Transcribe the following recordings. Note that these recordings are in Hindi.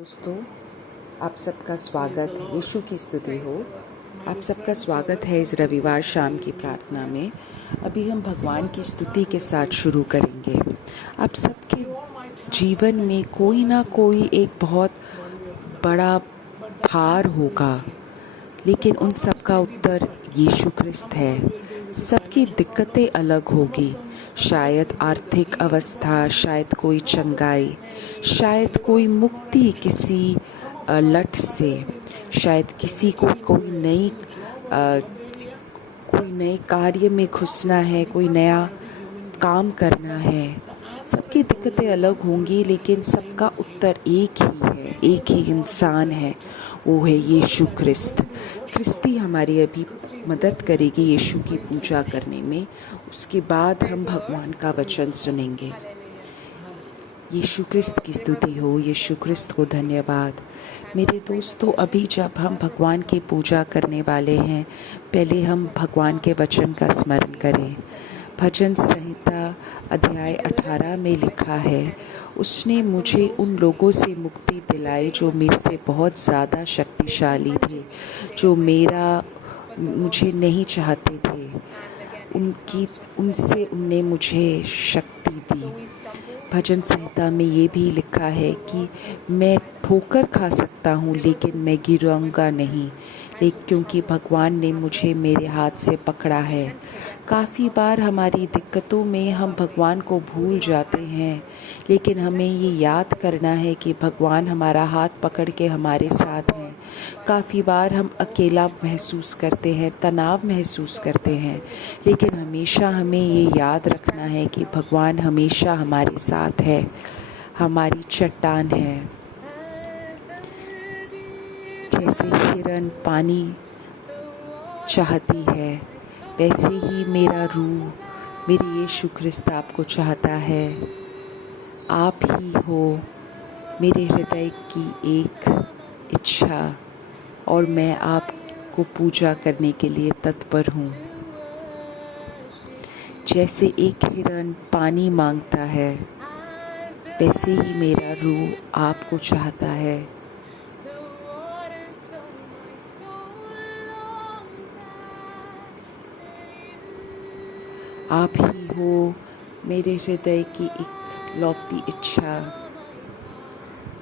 दोस्तों, आप सबका स्वागत है। यीशु की स्तुति हो। आप सबका स्वागत है इस रविवार शाम की प्रार्थना में। अभी हम भगवान की स्तुति के साथ शुरू करेंगे। आप सबके जीवन में कोई ना कोई एक बहुत बड़ा भार होगा, लेकिन उन सब का उत्तर यीशु ख्रिस्त है। सबकी दिक्कतें अलग होगी, शायद आर्थिक अवस्था, शायद कोई चंगाई, शायद कोई मुक्ति किसी लत से, शायद किसी को कोई नए कार्य में घुसना है, कोई नया काम करना है। सबकी दिक्कतें अलग होंगी, लेकिन सबका उत्तर एक ही है, एक ही इंसान है, वो है यीशु ख्रिस्त। ख्रिस्ती हमारी अभी मदद करेगी यीशु की पूजा करने में। उसके बाद हम भगवान का वचन सुनेंगे। यीशु ख्रिस्त की स्तुति हो। यीशु ख्रिस्त को धन्यवाद। मेरे दोस्तों, अभी जब हम भगवान की पूजा करने वाले हैं, पहले हम भगवान के वचन का स्मरण करें। भजन संहिता अध्याय 18 में लिखा है, उसने मुझे उन लोगों से मुक्ति दिलाई जो मेरे से बहुत ज़्यादा शक्तिशाली थे, जो मुझे नहीं चाहते थे। उनसे उनने मुझे शक्ति दी। भजन संहिता में ये भी लिखा है कि मैं ठोकर खा सकता हूँ, लेकिन मैं गिरूँगा नहीं, क्योंकि भगवान ने मुझे मेरे हाथ से पकड़ा है। काफ़ी बार हमारी दिक्कतों में हम भगवान को भूल जाते हैं, लेकिन हमें ये याद करना है कि भगवान हमारा हाथ पकड़ के हमारे साथ हैं। काफ़ी बार हम अकेला महसूस करते हैं, तनाव महसूस करते हैं, लेकिन हमेशा हमें ये याद रखना है कि भगवान हमेशा हमारे साथ है, हमारी चट्टान है। जैसे हिरन पानी चाहती है, वैसे ही मेरा रूह, मेरे यीशु ख्रिस्त आपको चाहता है। आप ही हो मेरे हृदय की एक इच्छा, और मैं आपको पूजा करने के लिए तत्पर हूँ। जैसे एक हिरन पानी मांगता है, वैसे ही मेरा रूह आपको चाहता है। आप ही हो मेरे हृदय की इकलौती इच्छा,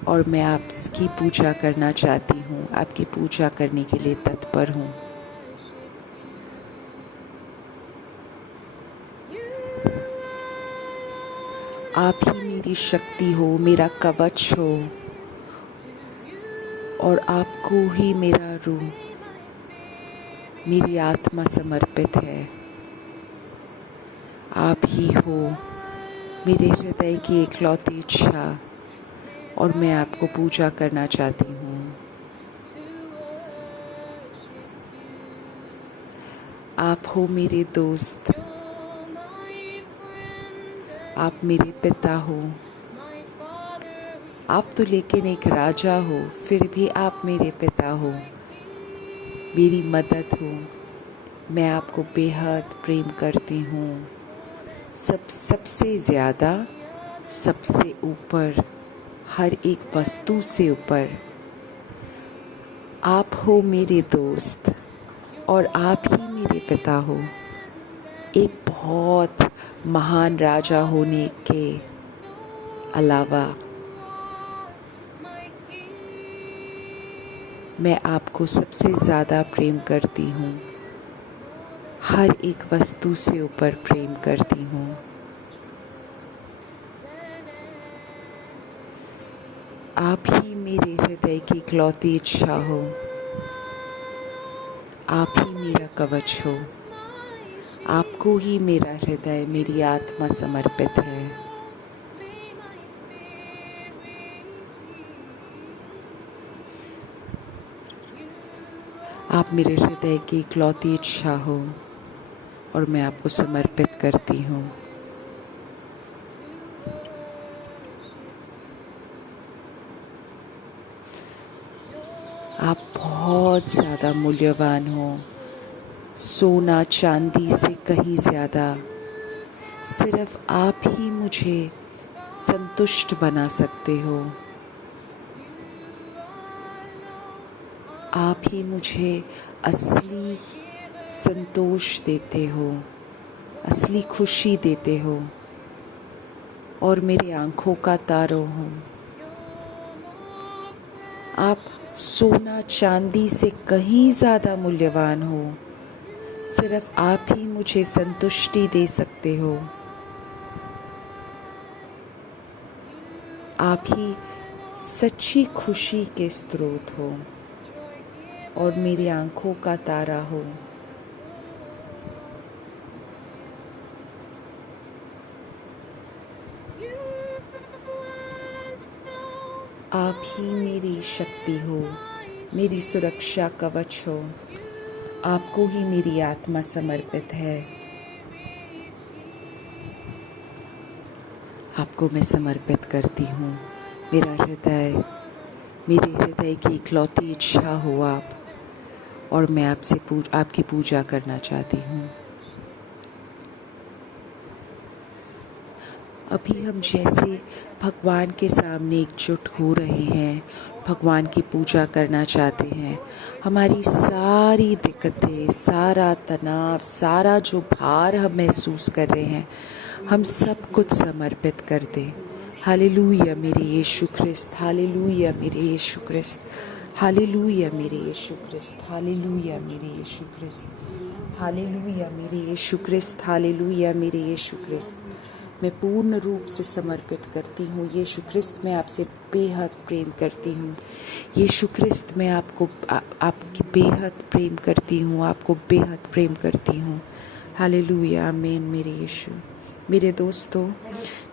और मैं आपकी पूजा करना चाहती हूँ, आपकी पूजा करने के लिए तत्पर हूँ। आप ही मेरी शक्ति हो, मेरा कवच हो, और आपको ही मेरा रूह, मेरी आत्मा समर्पित है। आप ही हो मेरे हृदय की इकलौती इच्छा, और मैं आपको पूजा करना चाहती हूँ। आप हो मेरे दोस्त, आप मेरे पिता हो। आप तो लेकिन एक राजा हो, फिर भी आप मेरे पिता हो, मेरी मदद हो। मैं आपको बेहद प्रेम करती हूँ, सबसे ज़्यादा, सबसे ऊपर, हर एक वस्तु से ऊपर। आप हो मेरे दोस्त, और आप ही मेरे पिता हो। एक बहुत महान राजा होने के अलावा मैं आपको सबसे ज़्यादा प्रेम करती हूँ, हर एक वस्तु से ऊपर प्रेम करती हूँ। आप ही मेरे हृदय की इकलौती इच्छा हो, आप ही मेरा कवच हो। आपको ही मेरा हृदय, मेरी आत्मा समर्पित है। आप मेरे हृदय की इकलौती इच्छा हो, और मैं आपको समर्पित करती हूँ। आप बहुत ज़्यादा मूल्यवान हो, सोना चांदी से कहीं ज़्यादा। सिर्फ आप ही मुझे संतुष्ट बना सकते हो। आप ही मुझे असली संतोष देते हो, असली खुशी देते हो और मेरी आँखों का तारा हो। आप सोना चांदी से कहीं ज़्यादा मूल्यवान हो। सिर्फ आप ही मुझे संतुष्टि दे सकते हो। आप ही सच्ची खुशी के स्रोत हो और मेरी आँखों का तारा हो। आप ही मेरी शक्ति हो, मेरी सुरक्षा कवच हो। आपको ही मेरी आत्मा समर्पित है। आपको मैं समर्पित करती हूँ। मेरे हृदय की इकलौती इच्छा हो आप, और मैं आपकी पूजा करना चाहती हूँ। अभी हम जैसे भगवान के सामने एकजुट हो रहे हैं, भगवान की पूजा करना चाहते हैं, हमारी सारी दिक्कतें, सारा तनाव, सारा जो भार हम महसूस कर रहे हैं, हम सब कुछ समर्पित कर दें। हालेलुया मेरे यीशु ख्रिस्त, हालेलुया मेरे यीशु ख्रिस्त, हालेलुया मेरे यीशु ख्रिस्त, हालेलुया मेरे यीशु ख्रिस्त, हालेलुया मेरे यीशु ख्रिस्त, हालेलुया मेरे यीशु ख्रिस्त। मैं पूर्ण रूप से समर्पित करती हूँ। यीशु ख्रिस्त, मैं आपसे बेहद प्रेम करती हूँ। यीशु ख्रिस्त, मैं आपकी बेहद प्रेम करती हूँ, आपको बेहद प्रेम करती हूँ। हालेलुया, आमीन मेरे यीशु। मेरे दोस्तों,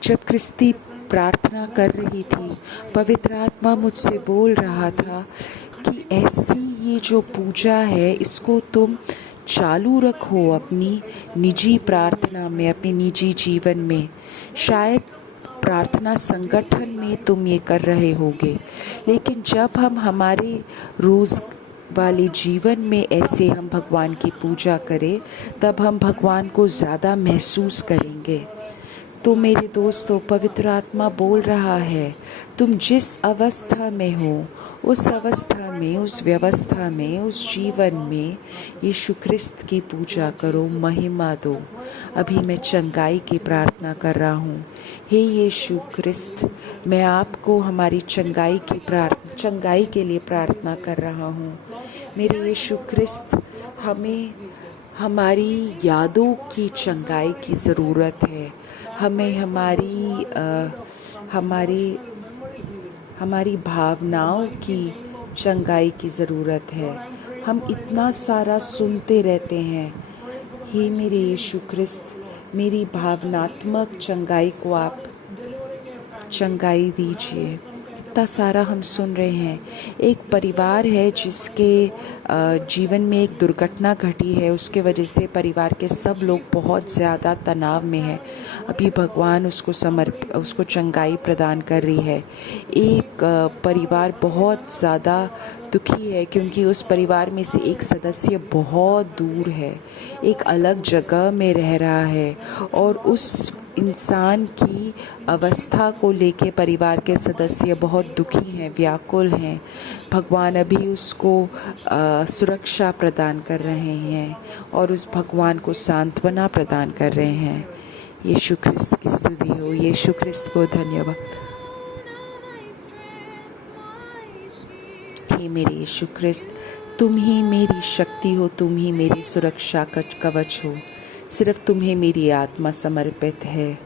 जब क्रिस्ती प्रार्थना कर रही थी, पवित्र आत्मा मुझसे बोल रहा था कि ऐसी ये जो पूजा है, इसको तुम चालू रखो अपनी निजी प्रार्थना में, अपने निजी जीवन में। शायद प्रार्थना संगठन में तुम ये कर रहे होगे, लेकिन जब हम हमारे रोज़ वाले जीवन में ऐसे हम भगवान की पूजा करें, तब हम भगवान को ज़्यादा महसूस करेंगे। तो मेरे दोस्तों, पवित्र आत्मा बोल रहा है, तुम जिस अवस्था में हो, उस अवस्था में, उस व्यवस्था में, उस जीवन में यीशु ख्रिस्त की पूजा करो, महिमा दो। अभी मैं चंगाई की प्रार्थना कर रहा हूँ। हे यीशु ख्रिस्त, मैं आपको हमारी चंगाई के लिए प्रार्थना कर रहा हूँ। मेरे यीशु ख्रिस्त, हमें हमारी यादों की चंगाई की ज़रूरत है। हमें हमारी भावनाओं की चंगाई की ज़रूरत है। हम इतना सारा सुनते रहते हैं। हे मेरे यीशु ख्रिस्त, मेरी भावनात्मक चंगाई को आप चंगाई दीजिए। इतना सारा हम सुन रहे हैं। एक परिवार है जिसके जीवन में एक दुर्घटना घटी है, उसके वजह से परिवार के सब लोग बहुत ज़्यादा तनाव में हैं। अभी भगवान उसको चंगाई प्रदान कर रही है। एक परिवार बहुत ज़्यादा दुखी है क्योंकि उस परिवार में से एक सदस्य बहुत दूर है, एक अलग जगह में रह रहा है, और उस इंसान की अवस्था को लेके परिवार के सदस्य बहुत दुखी हैं, व्याकुल हैं। भगवान अभी उसको सुरक्षा प्रदान कर रहे हैं और उस भगवान को सांत्वना प्रदान कर रहे हैं। यीशु ख्रिस्त की स्तुति हो, यीशु ख्रिस्त को धन्यवाद। हे मेरे यीशु ख्रिस्त, तुम ही मेरी शक्ति हो, तुम ही मेरी सुरक्षा का कवच हो। सिर्फ तुम्हें मेरी आत्मा समर्पित है।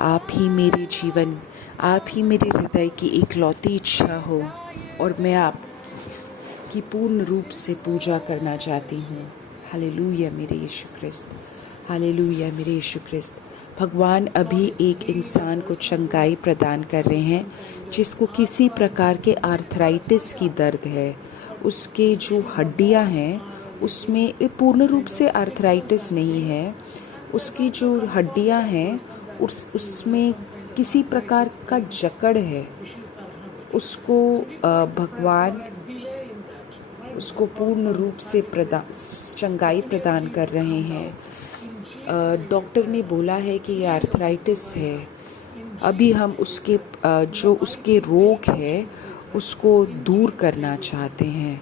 आप ही मेरे जीवन, आप ही मेरे हृदय की इकलौती इच्छा हो, और मैं आपकी पूर्ण रूप से पूजा करना चाहती हूँ। हालेलुया मेरे यीशु ख्रिस्त, हालेलुया मेरे यीशु ख्रिस्त। भगवान अभी एक इंसान को चंगाई प्रदान कर रहे हैं जिसको किसी प्रकार के आर्थराइटिस की दर्द है। उसके जो हड्डियां हैं उसमें पूर्ण रूप से आर्थराइटिस नहीं है, उसकी जो हड्डियां हैं उसमें किसी प्रकार का जकड़ है। उसको भगवान उसको पूर्ण रूप से चंगाई प्रदान कर रहे हैं। डॉक्टर ने बोला है कि ये आर्थराइटिस है। अभी हम उसके जो उसके रोग है उसको दूर करना चाहते हैं।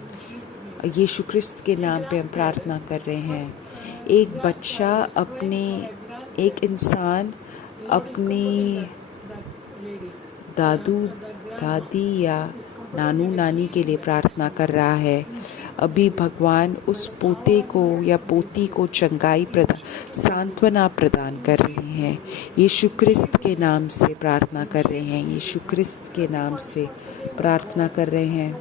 यीशु ख्रिस्त के नाम पे हम प्रार्थना कर रहे हैं। एक इंसान अपनी दादू दादी या नानू नानी के लिए प्रार्थना कर रहा है। अभी भगवान उस पोते को या पोती को सांत्वना प्रदान कर रहे हैं। यीशु ख्रिस्त के नाम से प्रार्थना कर रहे हैं। यीशु ख्रिस्त के नाम से प्रार्थना कर रहे हैं।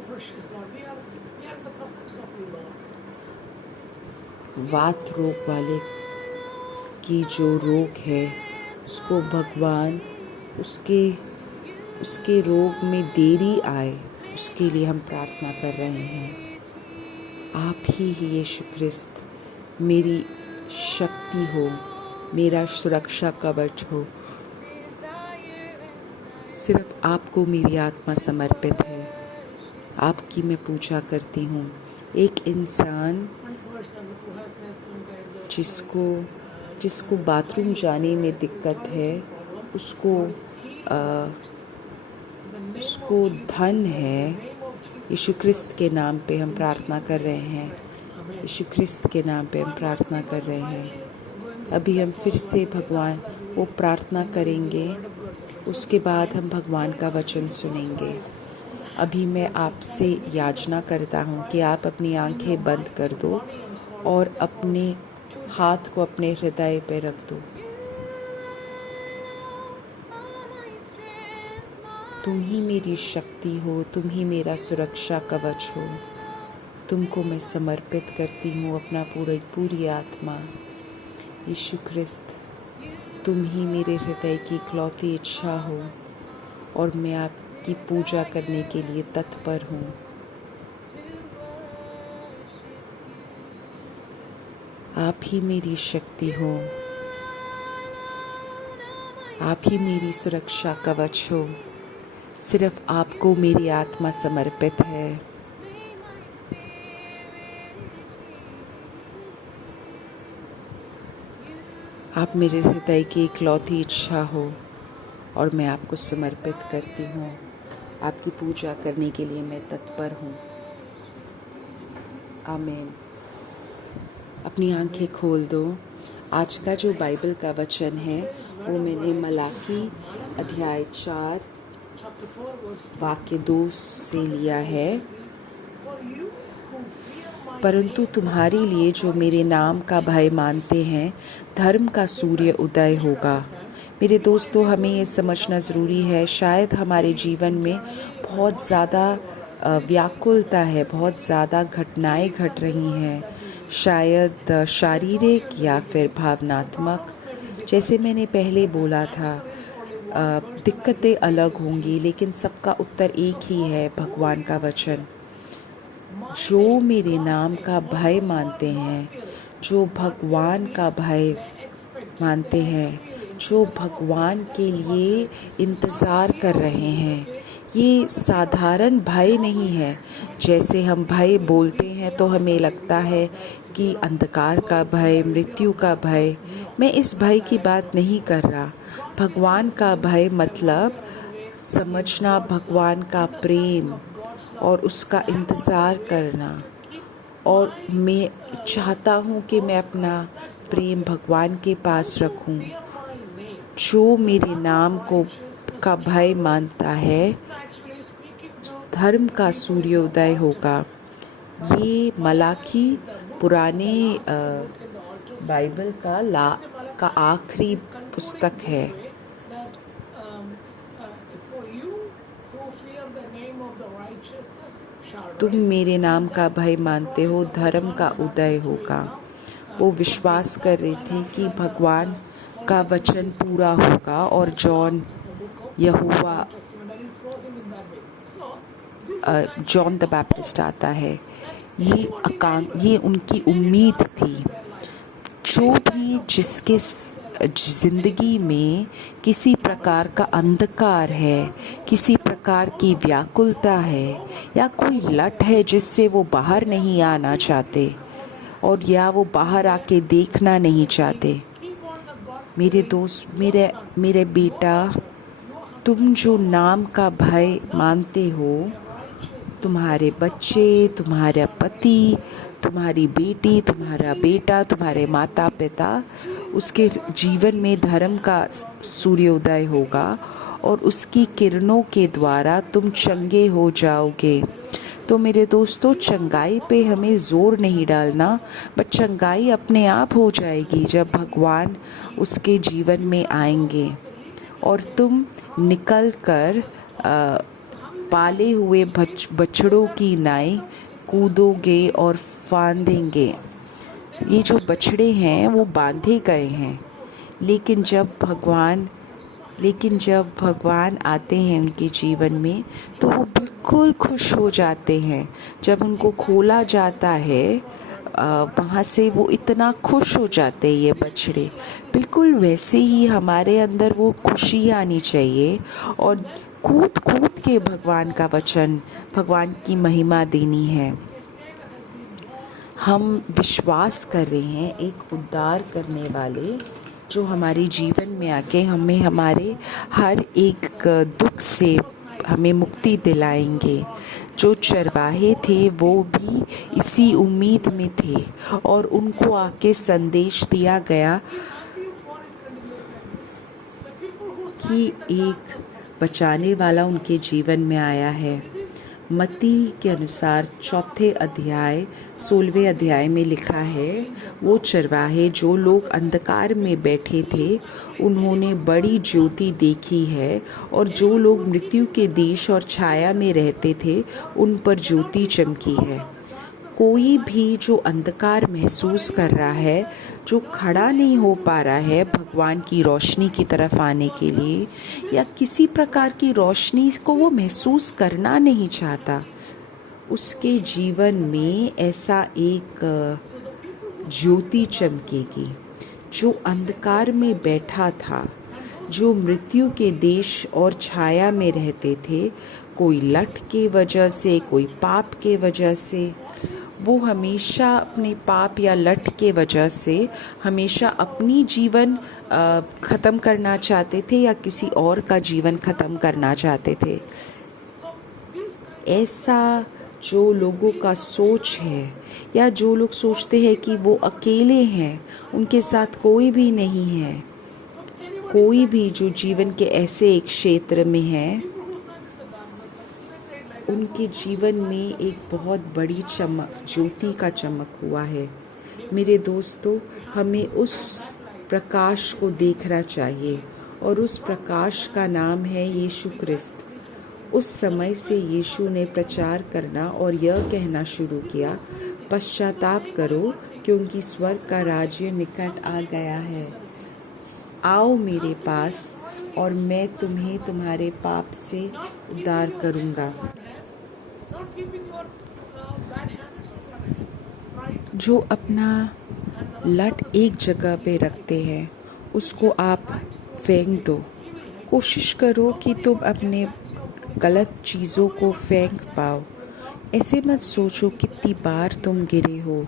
वात रोग वाले की जो रोग है उसको भगवान उसके रोग में देरी आए, उसके लिए हम प्रार्थना कर रहे हैं। आप ही यीशु ख्रिस्त मेरी शक्ति हो, मेरा सुरक्षा कवच हो। सिर्फ आपको मेरी आत्मा समर्पित है। आपकी मैं पूजा करती हूँ। एक इंसान जिसको बाथरूम जाने में दिक्कत है, उसको धन है। यीशु ख्रिस्त के नाम पे हम प्रार्थना कर रहे हैं। यीशु ख्रिस्त के नाम पे हम प्रार्थना कर रहे हैं। अभी हम फिर से भगवान वो प्रार्थना करेंगे, उसके बाद हम भगवान का वचन सुनेंगे। अभी मैं आपसे याचना करता हूँ कि आप अपनी आंखें बंद कर दो और अपने हाथ को अपने हृदय पे रख दो। तुम ही मेरी शक्ति हो, तुम ही मेरा सुरक्षा कवच हो। तुमको मैं समर्पित करती हूँ अपना पूरी आत्मा। यीशु ख्रिस्त, तुम ही मेरे हृदय की इकलौती इच्छा हो और मैं आपकी पूजा करने के लिए तत्पर हूँ। आप ही मेरी शक्ति हो, आप ही मेरी सुरक्षा कवच हो। सिर्फ आपको मेरी आत्मा समर्पित है। आप मेरे हृदय की इकलौती इच्छा हो और मैं आपको समर्पित करती हूँ। आपकी पूजा करने के लिए मैं तत्पर हूँ। आमीन। अपनी आंखें खोल दो। आज का जो बाइबल का वचन है वो मैंने मलाकी अध्याय 4 वाक्य 2 से लिया है। परंतु तुम्हारे लिए जो मेरे नाम का भय मानते हैं, धर्म का सूर्य उदय होगा। मेरे दोस्तों, हमें ये समझना ज़रूरी है, शायद हमारे जीवन में बहुत ज़्यादा व्याकुलता है, बहुत ज़्यादा घटनाएं घट रही हैं, शायद शारीरिक या फिर भावनात्मक। जैसे मैंने पहले बोला था, दिक्कतें अलग होंगी लेकिन सबका उत्तर एक ही है, भगवान का वचन। जो मेरे नाम का भय मानते हैं, जो भगवान का भय मानते हैं, जो भगवान के लिए इंतज़ार कर रहे हैं, ये साधारण भय नहीं है। जैसे हम भय बोलते हैं तो हमें लगता है कि अंधकार का भय, मृत्यु का भय। मैं इस भय की बात नहीं कर रहा। भगवान का भय मतलब समझना भगवान का प्रेम और उसका इंतज़ार करना। और मैं चाहता हूँ कि मैं अपना प्रेम भगवान के पास रखूँ। जो मेरे नाम का भय मानता है, धर्म का सूर्योदय होगा। ये मलाकी पुराने बाइबल का आखिरी पुस्तक है। तुम मेरे नाम का भय मानते हो, धर्म का उदय होगा। वो विश्वास कर रहे थे कि भगवान का वचन पूरा होगा और जॉन द बैप्टिस्ट आता है। ये उनकी उम्मीद थी। जो भी जिसके ज़िंदगी में किसी प्रकार का अंधकार है, किसी प्रकार की व्याकुलता है या कोई लट है जिससे वो बाहर नहीं आना चाहते और या वो बाहर आके देखना नहीं चाहते, मेरे दोस्त, मेरे बेटा, तुम जो नाम का भय मानते हो, तुम्हारे बच्चे, तुम्हारा पति, तुम्हारी बेटी, तुम्हारा बेटा, तुम्हारे माता पिता, उसके जीवन में धर्म का सूर्योदय होगा और उसकी किरणों के द्वारा तुम चंगे हो जाओगे। तो मेरे दोस्तों, चंगाई पे हमें ज़ोर नहीं डालना, बट चंगाई अपने आप हो जाएगी जब भगवान उसके जीवन में आएंगे और तुम निकल कर पाले हुए बछड़ों की नाई कूदोगे और फांदेंगे। ये जो बछड़े हैं वो बांधे गए हैं, लेकिन जब भगवान आते हैं उनके जीवन में तो वो बिल्कुल खुश हो जाते हैं। जब उनको खोला जाता है वहाँ से वो इतना खुश हो जाते हैं ये बछड़े। बिल्कुल वैसे ही हमारे अंदर वो खुशी आनी चाहिए और कूद कूद के भगवान का वचन, भगवान की महिमा देनी है। हम विश्वास कर रहे हैं एक उद्धार करने वाले जो हमारे जीवन में आके हमें हमारे हर एक दुख से हमें मुक्ति दिलाएंगे। जो चरवाहे थे वो भी इसी उम्मीद में थे और उनको आके संदेश दिया गया कि एक बचाने वाला उनके जीवन में आया है। मत्ती के अनुसार 4 अध्याय 16वें अध्याय में लिखा है, वो चरवाहे जो लोग अंधकार में बैठे थे उन्होंने बड़ी ज्योति देखी है, और जो लोग मृत्यु के देश और छाया में रहते थे उन पर ज्योति चमकी है। कोई भी जो अंधकार महसूस कर रहा है, जो खड़ा नहीं हो पा रहा है भगवान की रोशनी की तरफ आने के लिए, या किसी प्रकार की रोशनी को वो महसूस करना नहीं चाहता, उसके जीवन में ऐसा एक ज्योति चमकेगी। जो अंधकार में बैठा था, जो मृत्यु के देश और छाया में रहते थे, कोई लठ के वजह से, कोई पाप के वजह से, वो हमेशा अपने पाप या लठ के वजह से हमेशा अपनी जीवन ख़त्म करना चाहते थे या किसी और का जीवन ख़त्म करना चाहते थे। ऐसा जो लोगों का सोच है, या जो लोग सोचते हैं कि वो अकेले हैं, उनके साथ कोई भी नहीं है, कोई भी जो जीवन के ऐसे एक क्षेत्र में है, उनके जीवन में एक बहुत बड़ी चमक, ज्योति का चमक हुआ है। मेरे दोस्तों, हमें उस प्रकाश को देखना चाहिए और उस प्रकाश का नाम है यीशु क्रिस्त। उस समय से यीशु ने प्रचार करना और यह कहना शुरू किया, पश्चाताप करो क्योंकि स्वर्ग का राज्य निकट आ गया है। आओ मेरे पास और मैं तुम्हें तुम्हारे पाप से उद्धार करूँगा। जो अपना लठ एक जगह पे रखते हैं उसको आप फेंक दो। कोशिश करो कि तुम अपने गलत चीज़ों को फेंक पाओ। ऐसे मत सोचो कितनी बार तुम गिरे हो,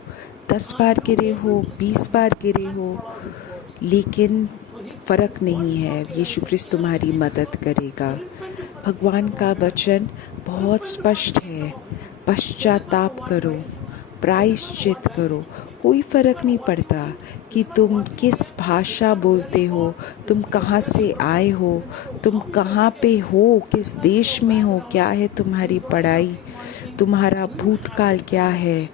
10 बार गिरे हो, 20 बार गिरे हो, लेकिन फ़र्क नहीं है, यीशु क्रिस्त तुम्हारी मदद करेगा। भगवान का वचन बहुत स्पष्ट है, पश्चाताप करो, प्रायश्चित करो। कोई फ़र्क नहीं पड़ता कि तुम किस भाषा बोलते हो, तुम कहाँ से आए हो, तुम कहाँ पे हो, किस देश में हो, क्या है तुम्हारी पढ़ाई, तुम्हारा भूतकाल क्या है।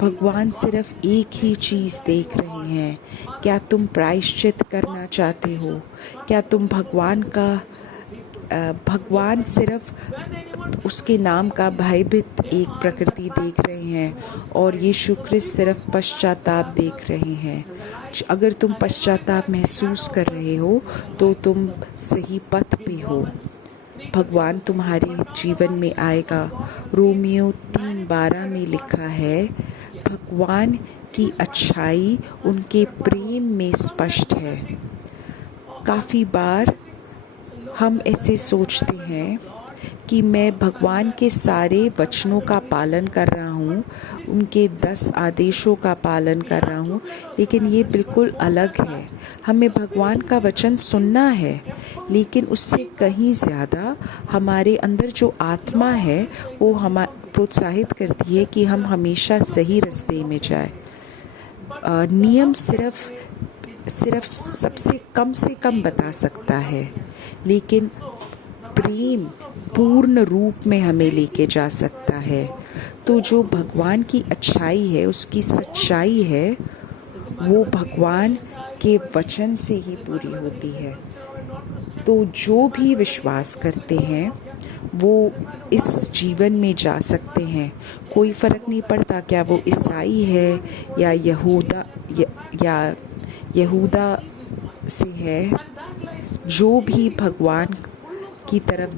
भगवान सिर्फ एक ही चीज़ देख रहे हैं, क्या तुम प्रायश्चित करना चाहते हो, क्या तुम भगवान सिर्फ उसके नाम का भयभीत एक प्रकृति देख रहे हैं और यीशु क्रिस्त सिर्फ पश्चाताप देख रहे हैं। अगर तुम पश्चाताप महसूस कर रहे हो तो तुम सही पथ पे हो। भगवान तुम्हारे जीवन में आएगा। रोमियो 3:12 में लिखा है, भगवान की अच्छाई उनके प्रेम में स्पष्ट है। काफ़ी बार हम ऐसे सोचते हैं कि मैं भगवान के सारे वचनों का पालन कर रहा हूँ, उनके 10 आदेशों का पालन कर रहा हूँ, लेकिन ये बिल्कुल अलग है। हमें भगवान का वचन सुनना है, लेकिन उससे कहीं ज़्यादा हमारे अंदर जो आत्मा है वो हम प्रोत्साहित करती है कि हम हमेशा सही रास्ते में जाएं। नियम सिर्फ सबसे कम से कम बता सकता है, लेकिन प्रेम पूर्ण रूप में हमें लेके जा सकता है। तो जो भगवान की अच्छाई है, उसकी सच्चाई है, वो भगवान के वचन से ही पूरी होती है। तो जो भी विश्वास करते हैं वो इस जीवन में जा सकते हैं। कोई फ़र्क नहीं पड़ता क्या वो ईसाई है या यहूदा से है। जो भी भगवान की तरफ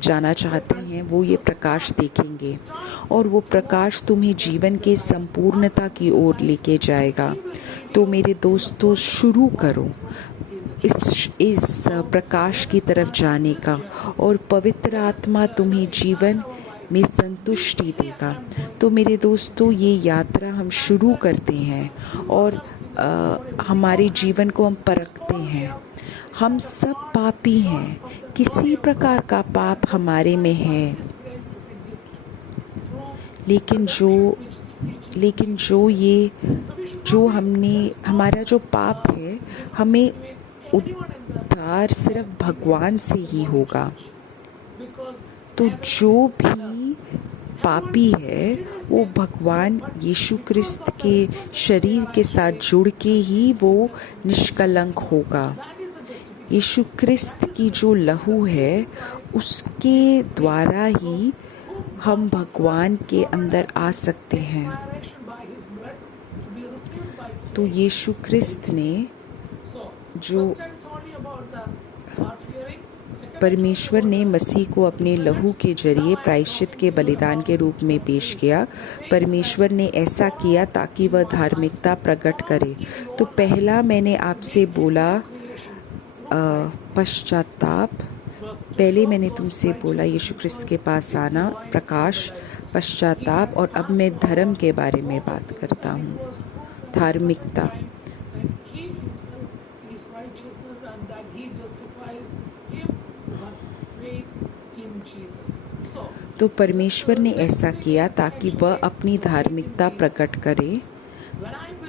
जाना चाहते हैं वो ये प्रकाश देखेंगे, और वो प्रकाश तुम्हें जीवन के संपूर्णता की ओर लेके जाएगा। तो मेरे दोस्तों, शुरू करो इस प्रकाश की तरफ जाने का, और पवित्र आत्मा तुम्हें जीवन में संतुष्टि देगा। तो मेरे दोस्तों, ये यात्रा हम शुरू करते हैं और हमारे जीवन को हम परखते हैं। हम सब पापी हैं, किसी प्रकार का पाप हमारे में है, लेकिन जो हमारा जो पाप है, हमें उद्धार सिर्फ भगवान से ही होगा। तो जो भी पापी है वो भगवान यीशु क्रिस्त के शरीर के साथ जुड़ के ही वो निष्कलंक होगा। यीशु क्रिस्त की जो लहू है उसके द्वारा ही हम भगवान के अंदर आ सकते हैं। तो यीशु क्रिस्त ने जो परमेश्वर ने मसीह को अपने लहू के जरिए प्रायश्चित के बलिदान के रूप में पेश किया। परमेश्वर ने ऐसा किया ताकि वह धार्मिकता प्रकट करे। तो पहला मैंने आपसे बोला पश्चाताप। पहले मैंने तुमसे बोला यीशु क्रिस्त के पास आना, प्रकाश, पश्चाताप, और अब मैं धर्म के बारे में बात करता हूँ, धार्मिकता। तो परमेश्वर ने ऐसा किया ताकि वह अपनी धार्मिकता प्रकट करे।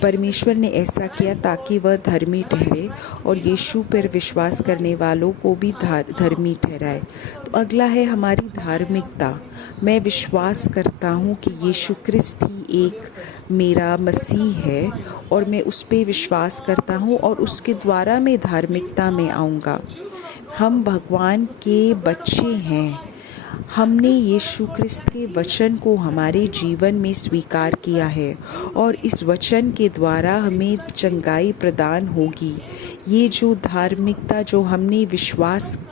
परमेश्वर ने ऐसा किया ताकि वह धर्मी ठहरे और यीशु पर विश्वास करने वालों को भी धर्मी ठहराए। तो अगला है हमारी धार्मिकता। मैं विश्वास करता हूँ कि यीशु क्रिस्त ही एक मेरा मसीह है और मैं उस पर विश्वास करता हूँ और उसके द्वारा मैं धार्मिकता में आऊँगा। हम भगवान के बच्चे हैं। हमने यीशु क्रिस्त के वचन को हमारे जीवन में स्वीकार किया है और इस वचन के द्वारा हमें चंगाई प्रदान होगी। ये जो धार्मिकता जो हमने विश्वास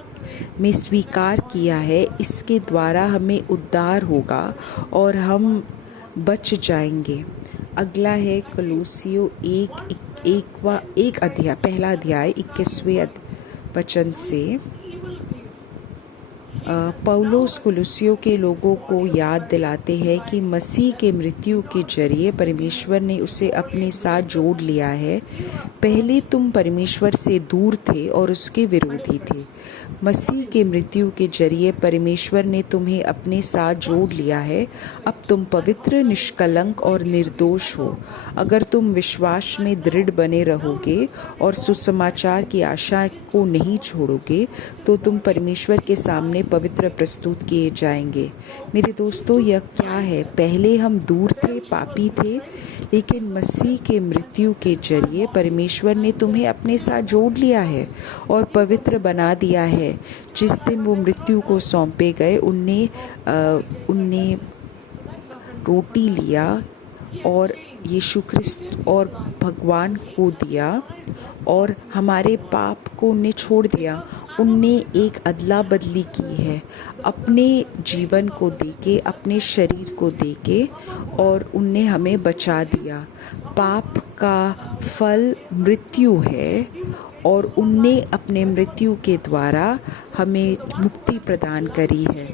में स्वीकार किया है, इसके द्वारा हमें उद्धार होगा और हम बच जाएंगे। अगला है कलोसियों पहला अध्याय 21वें वचन से। पौलुस कुलुसियों के लोगों को याद दिलाते हैं कि मसीह के मृत्यु के जरिए परमेश्वर ने उसे अपने साथ जोड़ लिया है। पहले तुम परमेश्वर से दूर थे और उसके विरोधी थे। मसीह के मृत्यु के जरिए परमेश्वर ने तुम्हें अपने साथ जोड़ लिया है। अब तुम पवित्र, निष्कलंक और निर्दोष हो। अगर तुम विश्वास में दृढ़ बने रहोगे और सुसमाचार की आशा को नहीं छोड़ोगे तो तुम परमेश्वर के सामने पवित्र प्रस्तुत किए जाएंगे। मेरे दोस्तों, यह क्या है? पहले हम दूर थे, पापी थे, लेकिन मसीह के मृत्यु के जरिए परमेश्वर ने तुम्हें अपने साथ जोड़ लिया है और पवित्र बना दिया है। जिस दिन वो मृत्यु को सौंपे गए, उनने रोटी लिया और यीशु क्रिस्त और भगवान को दिया और हमारे पाप को उनने छोड़ दिया। उनने एक अदला बदली की है, अपने जीवन को देके, अपने शरीर को देके, और उनने हमें बचा दिया। पाप का फल मृत्यु है और उनने अपने मृत्यु के द्वारा हमें मुक्ति प्रदान करी है।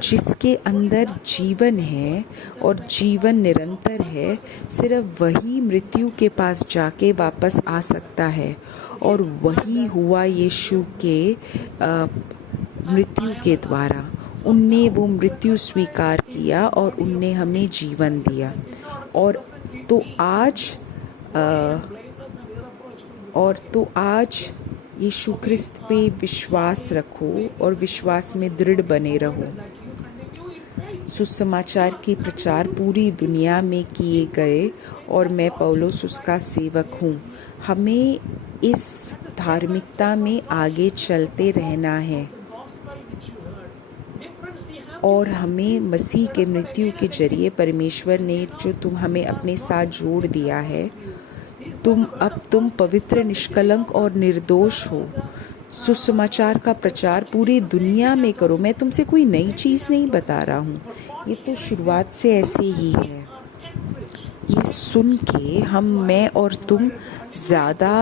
जिसके अंदर जीवन है और जीवन निरंतर है, सिर्फ वही मृत्यु के पास जाके वापस आ सकता है। और वही हुआ यीशु के मृत्यु के द्वारा। उनने वो मृत्यु स्वीकार किया और उनने हमें जीवन दिया। और तो आज यीशु ख्रिस्त पे विश्वास रखो और विश्वास में दृढ़ बने रहो। सुसमाचार के प्रचार पूरी दुनिया में किए गए और मैं पौलुस उसका सेवक हूँ। हमें इस धार्मिकता में आगे चलते रहना है और हमें मसीह के मृत्यु के जरिए परमेश्वर ने जो हमें अपने साथ जोड़ दिया है, तुम पवित्र, निष्कलंक और निर्दोष हो। सुसमाचार का प्रचार पूरी दुनिया में करो। मैं तुमसे कोई नई चीज़ नहीं बता रहा हूँ, ये तो शुरुआत से ऐसे ही है। ये सुन के मैं और तुम ज़्यादा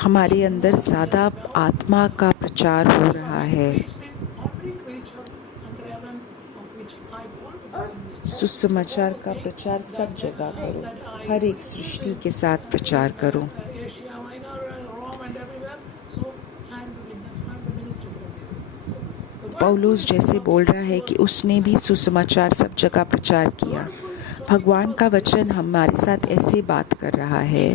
हमारे अंदर ज़्यादा आत्मा का प्रचार हो रहा है। सुसमाचार का प्रचार सब जगह करो, हर एक सृष्टि के साथ प्रचार करो। पौलुस जैसे बोल रहा है कि उसने भी सुसमाचार सब जगह प्रचार किया। भगवान का वचन हमारे साथ ऐसे बात कर रहा है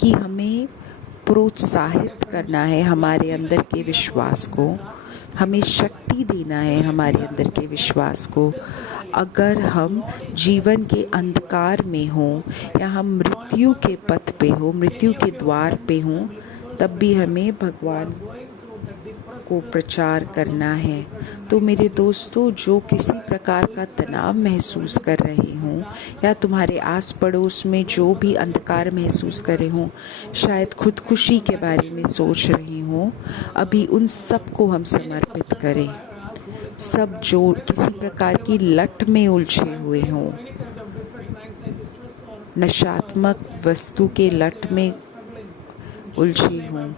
कि हमें प्रोत्साहित करना है हमारे अंदर के विश्वास को, हमें शक्ति देना है हमारे अंदर के विश्वास को। अगर हम जीवन के अंधकार में हों या हम मृत्यु के पथ पे हो, मृत्यु के द्वार पे हों, तब भी हमें भगवान को प्रचार करना है। तो मेरे दोस्तों, जो किसी प्रकार का तनाव महसूस कर रहे हों या तुम्हारे आस पड़ोस में जो भी अंधकार महसूस कर रहे हों, शायद खुदकुशी के बारे में सोच रहे हों, अभी उन सब को हम समर्पित करें। सब जो किसी प्रकार की लट में उलझे हुए हों, नशात्मक वस्तु के लट में उलझे हों,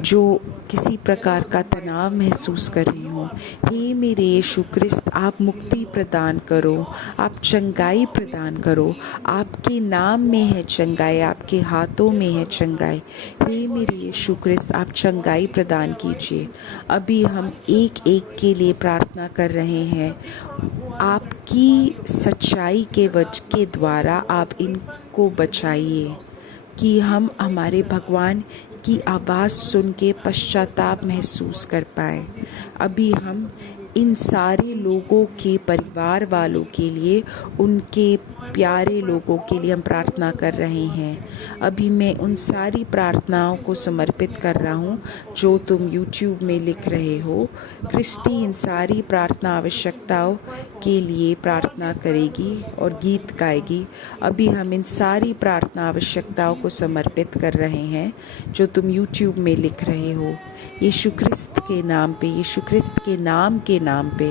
जो किसी प्रकार का तनाव महसूस कर रहे हों, हे मेरे यीशु ख्रिस्त, आप मुक्ति प्रदान करो, आप चंगाई प्रदान करो। आपके नाम में है चंगाई, आपके हाथों में है चंगाई। हे मेरे यीशु ख्रिस्त, आप चंगाई प्रदान कीजिए। अभी हम एक एक के लिए प्रार्थना कर रहे हैं। आपकी सच्चाई के द्वारा आप इनको बचाइए कि हम हमारे भगवान की आवाज़ सुन के पश्चाताप महसूस कर पाए। अभी हम इन सारे लोगों के परिवार वालों के लिए, उनके प्यारे लोगों के लिए हम प्रार्थना कर रहे हैं। अभी मैं उन सारी प्रार्थनाओं को समर्पित कर रहा हूँ जो तुम YouTube में लिख रहे हो। क्रिस्टी इन सारी प्रार्थना आवश्यकताओं के लिए प्रार्थना करेगी और गीत गाएगी। अभी हम इन सारी प्रार्थना आवश्यकताओं को समर्पित कर रहे हैं जो तुम YouTube में लिख रहे हो। यीशु ख्रिस्त के नाम पे, यीशु ख्रिस्त के नाम पे।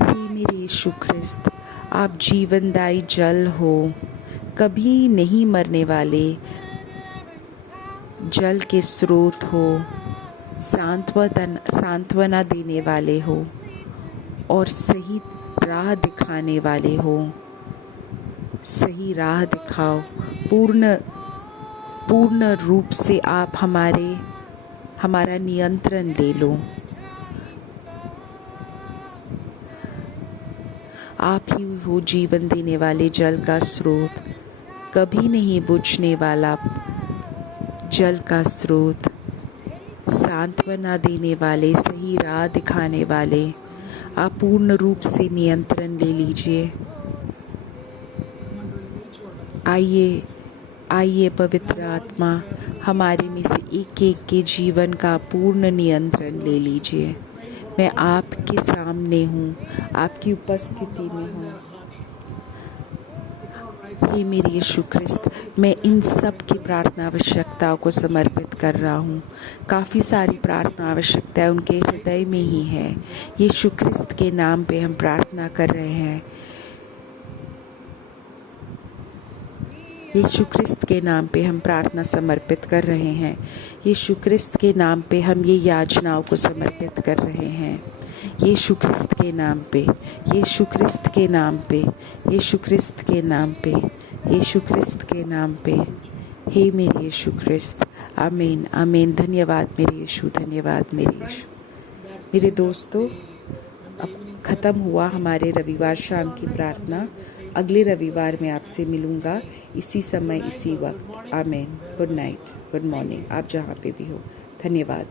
हे मेरे यीशु ख्रिस्त, आप जीवनदायी जल हो, कभी नहीं मरने वाले जल के स्रोत हो, सांत्वना देने वाले हो और सही राह दिखाने वाले हो। सही राह दिखाओ। पूर्ण रूप से आप हमारा नियंत्रण ले लो। आप ही हो जीवन देने वाले जल का स्रोत, कभी नहीं बुझने वाला जल का स्रोत, सांत्वना देने वाले, सही राह दिखाने वाले। आप पूर्ण रूप से नियंत्रण ले लीजिए। आइए पवित्र आत्मा, हमारे में से एक एक के जीवन का पूर्ण नियंत्रण ले लीजिए। मैं आपके सामने हूँ, आपकी उपस्थिति में हूँ। हे मेरे यीशु ख्रिस्त, मैं इन सब की प्रार्थना आवश्यकताओं को समर्पित कर रहा हूँ। काफ़ी सारी प्रार्थना आवश्यकताएं उनके हृदय में ही है। यीशु ख्रिस्त के नाम पे हम प्रार्थना कर रहे हैं। यीशु ख्रिस्त के नाम पे हम प्रार्थना समर्पित कर रहे हैं। यीशु ख्रिस्त के नाम पे हम ये याचनाओं को समर्पित कर रहे हैं। यीशु ख्रिस्त के नाम पे, यीशु ख्रिस्त के नाम पे, यीशु ख्रिस्त के नाम पे, यीशु ख्रिस्त के नाम पे। हे मेरे यीशु ख्रिस्त, आमीन आमीन। धन्यवाद मेरे यीशु, धन्यवाद मेरे यीशु। मेरे दोस्तों, अब ख़त्म हुआ हमारे रविवार शाम की प्रार्थना। अगले रविवार मैं आपसे मिलूँगा इसी समय इसी वक्त। आमीन। गुड नाइट, गुड मॉर्निंग, आप जहाँ पे भी हो। धन्यवाद।